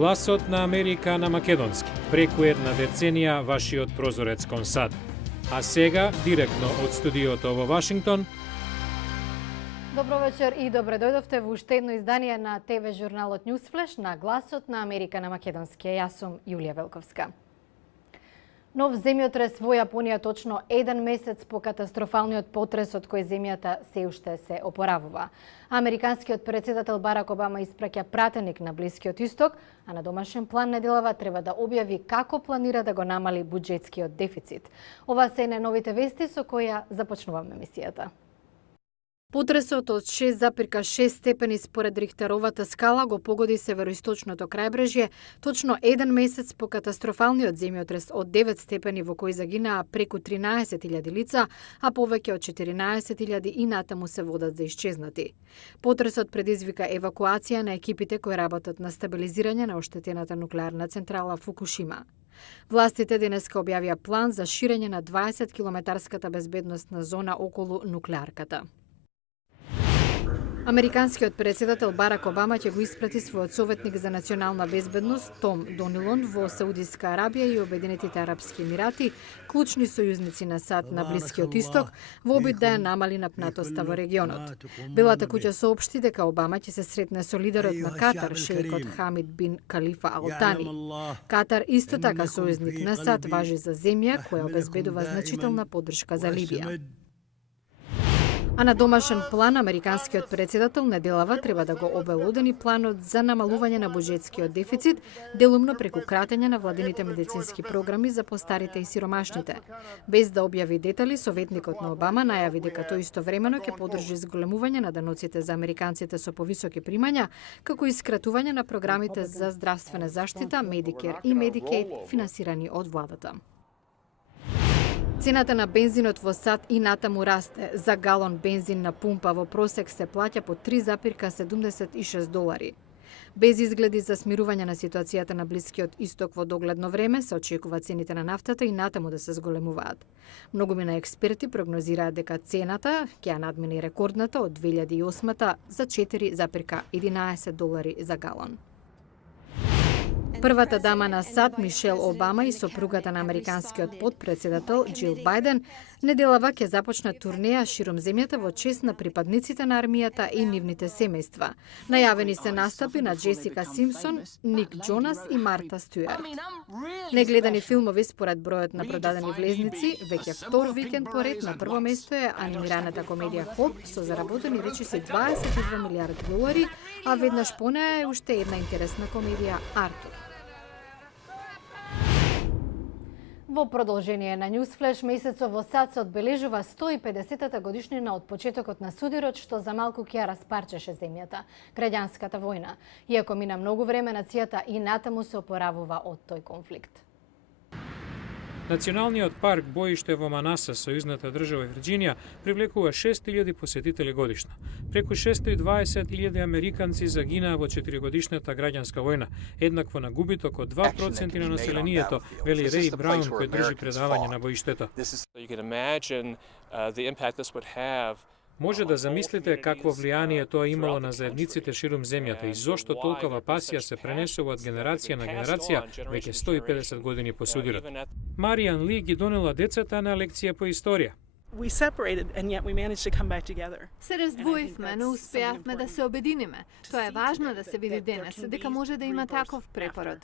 Гласот на Америка на македонски. Преку една деценија вашиот прозорец кон САД. А сега, директно од студиото во Вашингтон. Добро вечер и добре дојдовте во уште едно издание на ТВ журналот Newsflash на Гласот на Америка на македонски. Јас сум Јулија Велковска. Нов земјотрес во Јапонија точно еден месец по катастрофалниот потрес од кој земјата се уште се опоравува. Американскиот председател Барак Обама испраќа пратеник на Блискиот Исток, а на домашен план неделава треба да објави како планира да го намали буџетскиот дефицит. Ова се најновите вести со која започнуваме емисијата. Потресот од 6,6 степени според Рихтеровата скала го погоди североисточното крајбрежје точно еден месец по катастрофалниот земјотрес од 9 степени во кој загинаа преку 13.000 лица, а повеќе од 14.000 и натаму се водат за исчезнати. Потресот предизвика евакуација на екипите кои работат на стабилизирање на оштетената нуклеарна централа Фукушима. Властите денеска објавија план за ширење на 20 километарската безбедносна зона околу нуклеарката. Американскиот председател Барак Обама ќе го испрати својот советник за национална безбедност Том Донилон во Саудиска Арабија и Обединетите арапски емирати, клучни сојузници на САД на Блискиот Исток, во обид да ја намали напнатоста во регионот. Белата куќа соопшти дека Обама ќе се сретне со лидерот на Катар, шеикот Хамид бин Калифа Ал Тани. Катар исто така сојузник на САД важи за земја која обезбедува значителна поддршка за Либија. А на домашен план, американскиот председател неделава треба да го обелодени планот за намалување на буџетскиот дефицит, делумно преку кратење на владините медицински програми за постарите и сиромашните. Без да објави детали, советникот на Обама најави дека тој истовремено ќе поддржи зголемување на даноците за американците со повисоки примања, како и скратување на програмите за здравствена заштита, Medicare и Medicaid, финансирани од владата. Цената на бензинот во САД и натаму расте. За галон бензин на пумпа во просек се плаќа по $3,76. Без изгледи за смирување на ситуацијата на Блискиот Исток во догледно време, се очекува цените на нафтата и натаму да се зголемуваат. Многумина експерти прогнозираат дека цената ќе ја надмине рекордната од 2008 за $4,11 за галон. Првата дама на САД, Мишел Обама и сопругата на американскиот подпредседател Џил Бајден неделава ќе започнат турнеја широм земјата во чест на припадниците на армијата и нивните семејства. Најавени се настапи на Джесика Симпсон, Ник Џонас и Марта Стюарт. Негледани филмови според бројот на продадени влезници, веќе втор викенд поред на прво место е анимираната комедија Хоп со заработени речиси $22 милиарди, а веднаш по неа е уште една интересна комедија Артур. Во продолжение на Newsflash, месецот во САД се одбележува 150-та годишнина од почетокот на судирот што за малку ќе ја распарчеше земјата, граѓанската војна. Иако мина многу време, нацијата и натаму се опоравува од тој конфликт. Националниот парк Боиште во Манаса, сојузната држава Вирџинија, привлекува 6.000 посетители годишно. Преку 620.000 американци загинаа во 4-годишната граѓанска војна, еднакво на губиток од 2% на населението, вели Реј Браун кој држи предавање на боиштето. Може да замислите какво влијание тоа имало на заедниците ширум земјата и зошто толкова пасија се пренесува од генерација на генерација веќе 150 години по судирот. Маријан Ли ги донела децата на лекција по историја. Се раздвоивме, но успеавме да се обединиме. Тоа е важно да се види денес, дека може да има таков препород.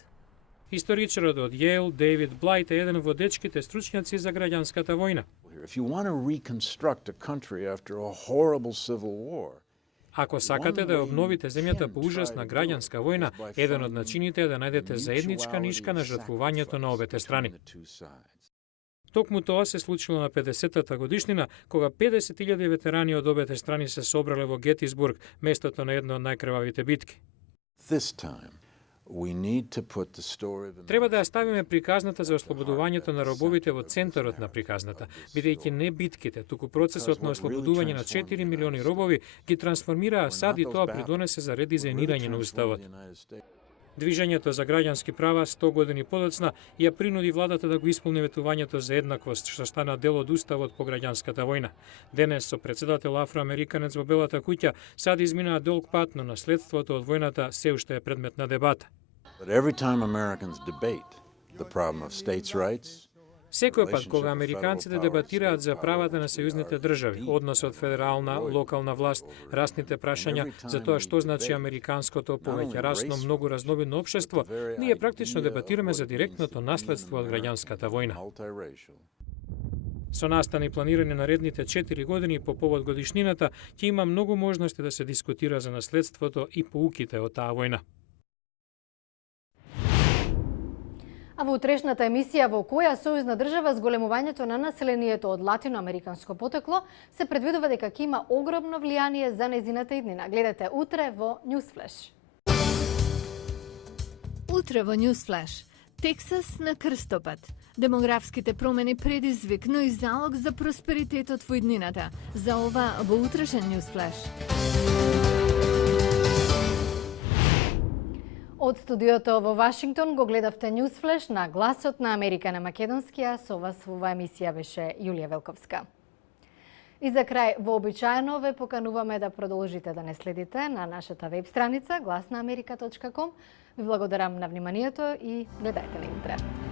Историчарот од Јейл, Дейвид Блајт, е еден во дечките стручњаци за граѓанската војна. Ако сакате да обновите земјата по ужасна граѓанска војна, еден од начините е да најдете заедничка нишка на жртвувањето на обете страни. Токму тоа се случило на 50-та годишнина, кога 50.000 ветерани од обете страни се собрале во Гетисбург, местото на една од најкрвавите битки. Треба да ја ставиме приказната за ослободувањето на робовите во центарот на приказната, бидејќи не битките, туку процесот на ослободување на 4 милиони робови ги трансформираа САД и тоа придонесе за редизајнирање на уставот. Движењето за граѓански права 100 години подоцна ја принуди владата да го исполни ветувањето за еднаквост, што стана дел од уставот по граѓанската војна. Денес со председател афроамериканец во Белата куќа САД изминаа долг пат, но наследството од војната се уште е предмет на дебата. But every time Americans debate the problem of states' rights, Секој пат кога американците дебатираат за правата на сојузните држави, односот федерална, локална власт, расните прашања за тоа што значи американското повеќе расно, многу разнобидно општество, ние практично дебатираме за директното наследство од граѓанската војна. Со настан и планирање наредните 4 години по повод годишнината, ќе има многу можности да се дискутира за наследството и поуките од таа војна. А во утрешната емисија во која сојузна држава зголемувањето на населението од латиноамериканско потекло се предвидува дека ќе има огромно влијание за нејзината иднина. Гледате утре во Newsflash. Утре во Newsflash. Тексас на крстопат. Демографските промени предизвик, но и залог за просперитетот во иднината. За ова во утрешен Newsflash. Од студиото во Вашингтон го гледавте Newsflash на Гласот на Америка на македонски, а со вас во оваа емисија беше Јулија Велковска. И за крај, вообичаено ве покануваме да продолжите да не следите на нашата веб страница glasnaamerika.com. Ви благодарам на вниманието и гледајте ни утре.